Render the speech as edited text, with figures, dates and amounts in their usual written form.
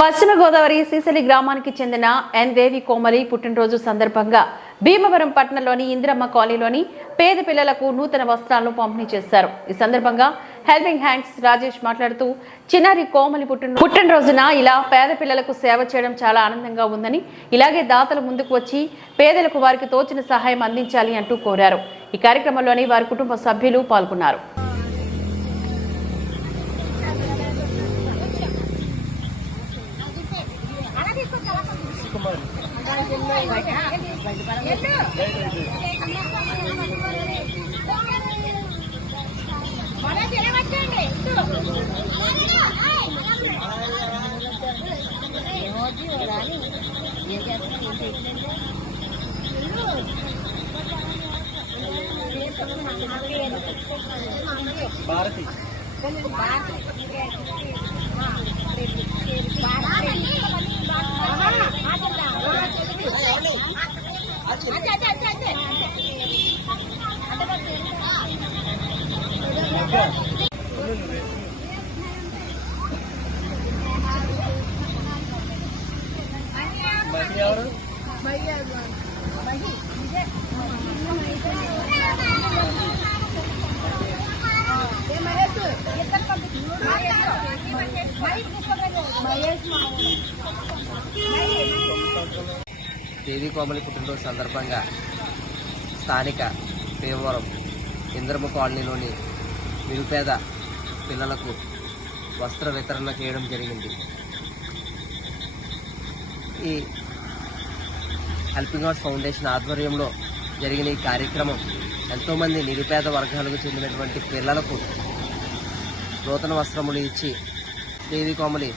పశ్చిమ గోదావరి సీసలి గ్రామానికి చెందిన ఎన్ దేవి కోమలి పుట్టినరోజు సందర్భంగా భీమవరం పట్టణంలోని ఇంద్రమ్మ కాలనీలోని పేద పిల్లలకు నూతన వస్త్రాలను పంపిణీ చేశారు. ఈ సందర్భంగా హెల్పింగ్ హ్యాండ్స్ రాజేష్ మాట్లాడుతూ చిన్నారి కోమలి పుట్టినరోజున ఇలా పేద పిల్లలకు సేవ చేయడం చాలా ఆనందంగా ఉందని, ఇలాగే దాతలు ముందుకు వచ్చి పేదలకు వారికి తోచిన సహాయం అందించాలి అంటూ కోరారు. ఈ కార్యక్రమంలోని వారి కుటుంబ సభ్యులు పాల్గొన్నారు. భారతి ఎవరు దేవి కోమలి పుట్టినరోజు సందర్భంగా స్థానిక భీమవరం ఇంద్రమ్మ కాలనీలోని నిరుపేద పిల్లలకు వస్త్ర వితరణ చేయడం జరిగింది. ఈ హెల్పింగ్ హార్ట్స్ ఫౌండేషన్ ఆధ్వర్యంలో జరిగిన ఈ కార్యక్రమం ఎంతోమంది నిరుపేద వర్గాలకు చెందినటువంటి పిల్లలకు నూతన వస్త్రములు ఇచ్చి దేవి కోమలి